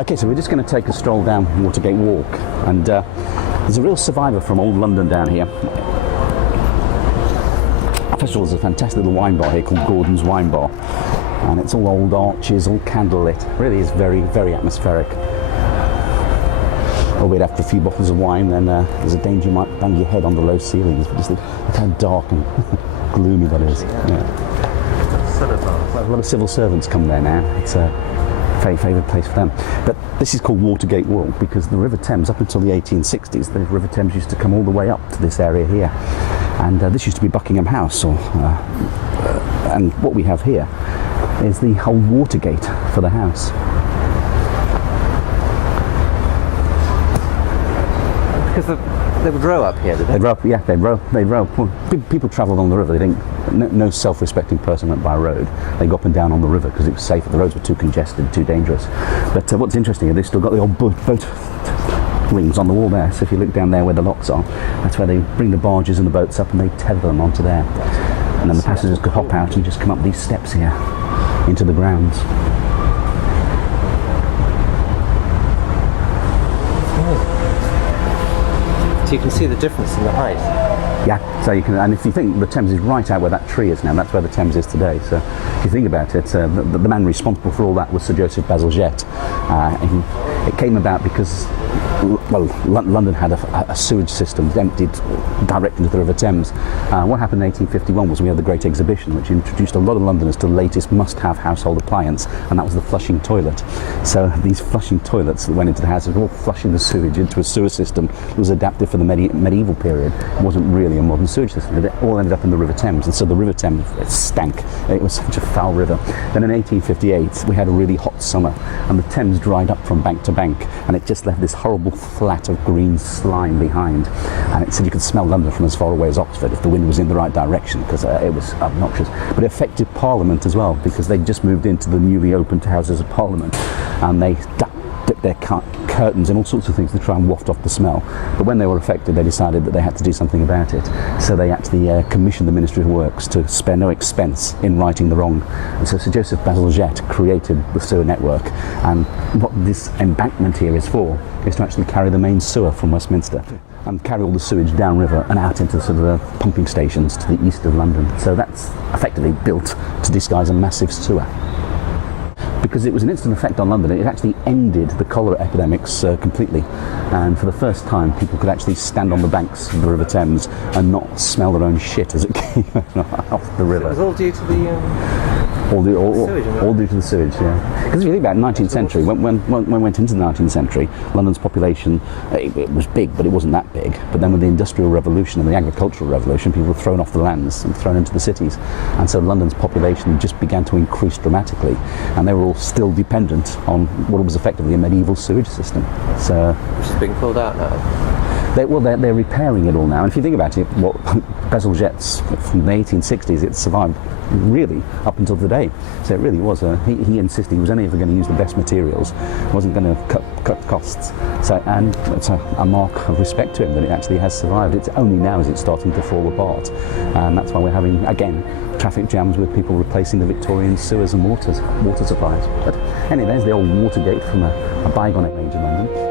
Okay, so we're just going to take a stroll down Watergate Walk, and there's a real survivor from old London down here. First of all, there's a fantastic little wine bar here called Gordon's Wine Bar, and it's all old arches, all candlelit. Really is very, very atmospheric. Albeit after a few bottles of wine, then there's a danger you might bang your head on the low ceilings. Just look how dark and gloomy that is. Yeah. Well, a lot of civil servants come there now. It's a very favourite place for them. But this is called Watergate Walk because the River Thames, up until the 1860s, the River Thames used to come all the way up to this area here. And this used to be Buckingham House. And what we have here is the whole Watergate for the house. Because they would row up here, did they? They'd row up, yeah, they'd row. Well, people travelled on the river. They didn't. No self-respecting person went by road. They go up and down on the river because it was safer. The roads were too congested, too dangerous. But what's interesting is they've still got the old boat rings on the wall there. So if you look down there where the locks are, that's where they bring the barges and the boats up and they tether them onto there. And then the passengers could hop out and just come up these steps here into the grounds. So you can see the difference in the height. Yeah, so you can, and if you think the Thames is right out where that tree is now, that's where the Thames is today. So if you think about it, the man responsible for all that was Sir Joseph Bazalgette. It came about because, well, London had a sewage system emptied direct into the River Thames. What happened in 1851 was we had the Great Exhibition, which introduced a lot of Londoners to the latest must-have household appliance, and that was the flushing toilet. So these flushing toilets that went into the houses were all flushing the sewage into a sewer system that was adapted for the medieval period. It wasn't really a modern sewage system. It all ended up in the River Thames, and so the River Thames stank. It was such a foul river. Then in 1858 we had a really hot summer, and the Thames dried up from bank to bank, and it just left this horrible flat of green slime behind. And it said you could smell London from as far away as Oxford if the wind was in the right direction, because it was obnoxious. But it affected Parliament as well, because they just moved into the newly opened Houses of Parliament, and they dipped their curtains and all sorts of things to try and waft off the smell. But when they were affected, they decided that they had to do something about it. So they actually commissioned the Ministry of Works to spare no expense in righting the wrong. And so Sir Joseph Bazalgette created the sewer network. And what this embankment here is for is to actually carry the main sewer from Westminster and carry all the sewage downriver and out into sort of the pumping stations to the east of London. So that's effectively built to disguise a massive sewer. Because it was an instant effect on London, it actually ended the cholera epidemics completely. And for the first time, people could actually stand on the banks of the River Thames and not smell their own shit as it came off the river. So it was all due to the sewage? All due to the sewage, yeah. Because if you think about the 19th century, when we went into the 19th century, London's population, it was big, but it wasn't that big. But then with the Industrial Revolution and the Agricultural Revolution, people were thrown off the lands and thrown into the cities. And so London's population just began to increase dramatically. And they were all still dependent on what was effectively a medieval sewage system. So, which is being pulled out now. They're repairing it all now. And if you think about it, what Bazalgette's from the 1860s, it survived really up until today. So it really was he insisted he was only ever going to use the best materials, wasn't going to cut costs. So, and it's a mark of respect to him that it actually has survived. It's only now is it starting to fall apart, and that's why we're having again traffic jams with people replacing the Victorian sewers and water supplies. But anyway, there's the old Watergate from a bygone age in London.